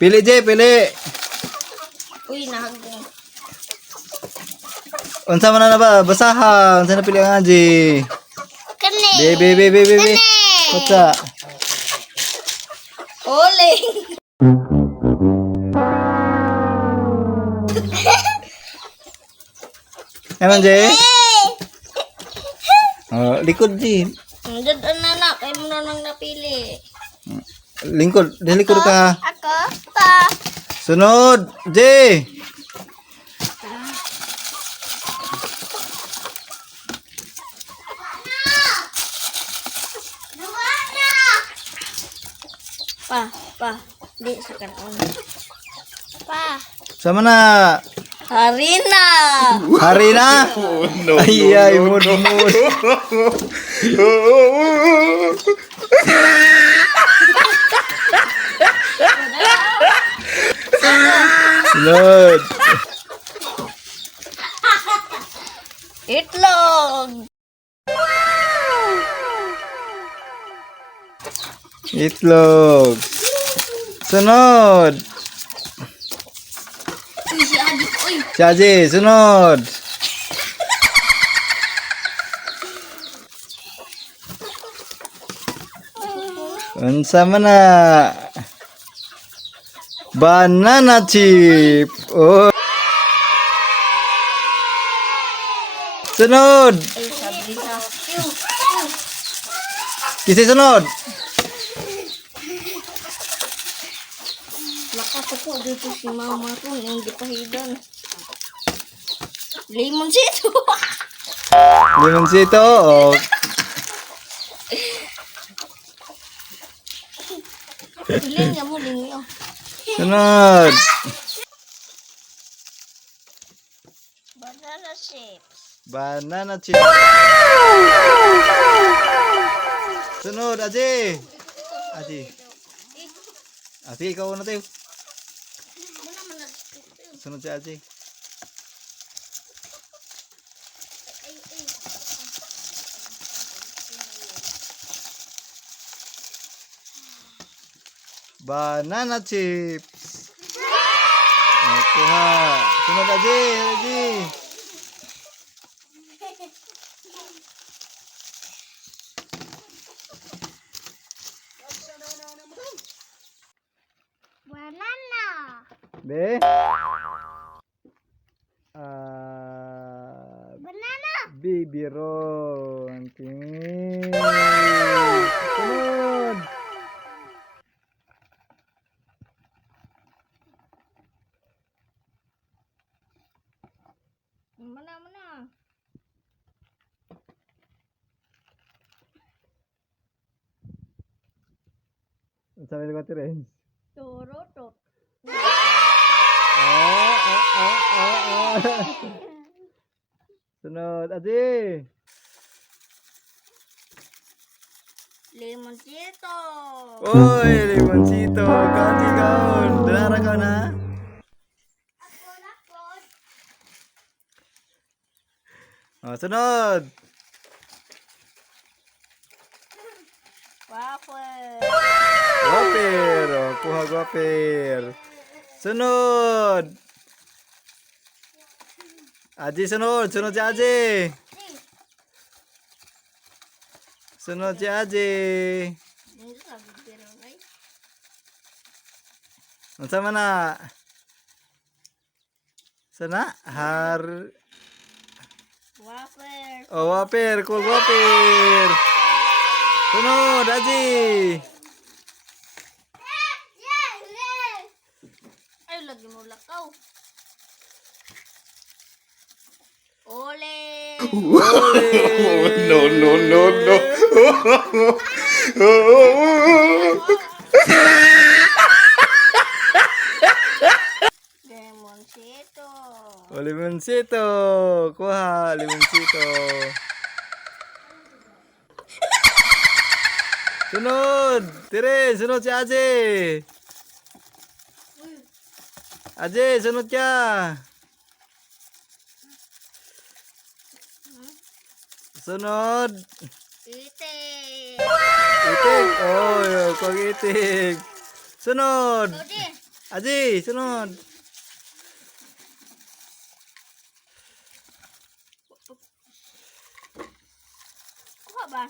Pili, Jay, pili. Uy, nahagong. Unsa man na ba? Basaha. Unsa na pili ang Jay? Kani. Be. Kutsa. Ole. Eman, Jay? Oh, likod, Jay. Dad anak, ay mo na nang napili. Lingkod. Likod ka. Ako? Pa. Sunod, Jay. Pa. Di sa kanon. Pa. Sama na. Harina. Hari na. Ay, mood. Sunod. Itlog. Itlog. Sunod. Uy, si adik. Uy. Si Aji, sunod. Unsa man na? Banana chip. Oh. Sunod. Ay, sabi sa. Kisi sunod. Makatuko dito si mama ko yung gipahidan. Lemon sito. Limoncito. Oh. Pilin niya mo, lingi oh. Sunod. Banana chips. Banana chip. Sunod, Aji. Aji. Sige, ikaw na tayo. Sunod si Aji. Banana chips. Nakuha. Sunod, Aji. Aji. Banana. Be. Banana. Bibiron. Tingin. Sunod. Mana. Sabi ko rin. Turutot. Sunod, Aji. Lemon sito. Oy, limoncito. Kaon. Dalara ka na. Oh, sunod. Waffle. Guwapir. Oh, kuha guwapir. Sunod. Aji, sunod. Sunod si Aji. Sunod si Aji. Ini sabi pero ay. Unsa man na? Sana? Waffle. Oh, guwapir. Kuha guwapir. Sunod, Aji. Ay, lagi mo lakaw. Ole. No. Lemon sito. Oh, limoncito. Kuha, limoncito. Sunod. Tire, sunod si Aji. Aji, sunod ka. Sunod. Itik. Itik. Oh, kung itik. Sunod. Odi. Aji, sunod. Kuha ba?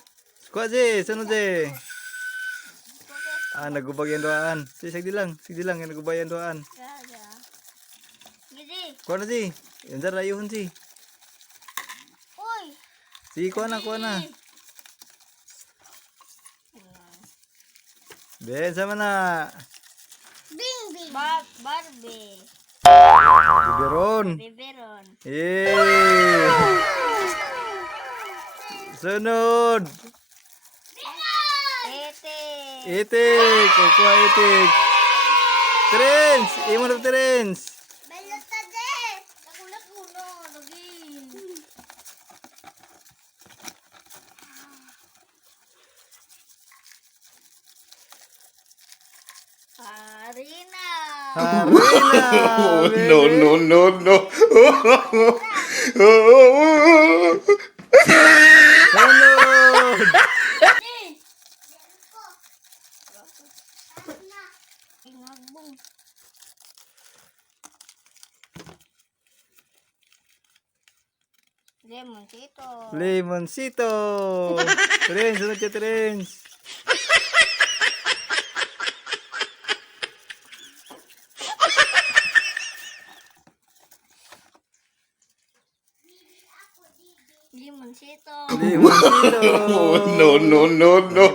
Kuha, Ji. Sunod, Ji. Kuha. Nagubag yan doan. Sige lang. Sige lang. Nagubag yan doan. Kaya. Gidi. Kuha na, Ji. Yan dyan, rayuhon, Ji. Uy. Sige, kuha na, kuha na. Ben, sama na. Bing bing. Barbie. Biberon. Biberon. Yay! Sunod. Ete. Itik. Kukuha itik. Trends. Imo na trends. Balot tadi. Nakulat uno. Lagi. Harina. Harina. No, no, no, no. Sunod. Ingagbong. Lemon sito. Limoncito. Trends. Sunod ka trends. Lemon sito. Limoncito. No, no, no, no.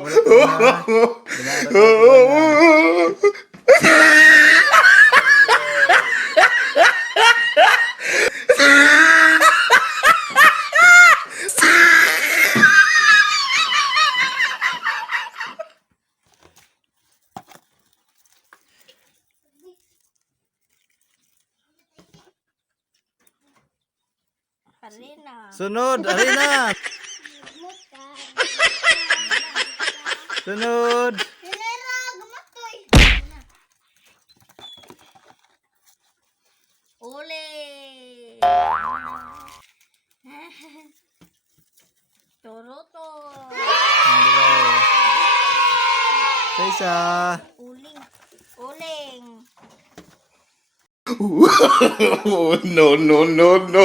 Harina. Sunod. Harina. Sunod. Hilera, gamatoy. Ole. Toroto. Kaisa. Uling. Uling. No, no, no, no.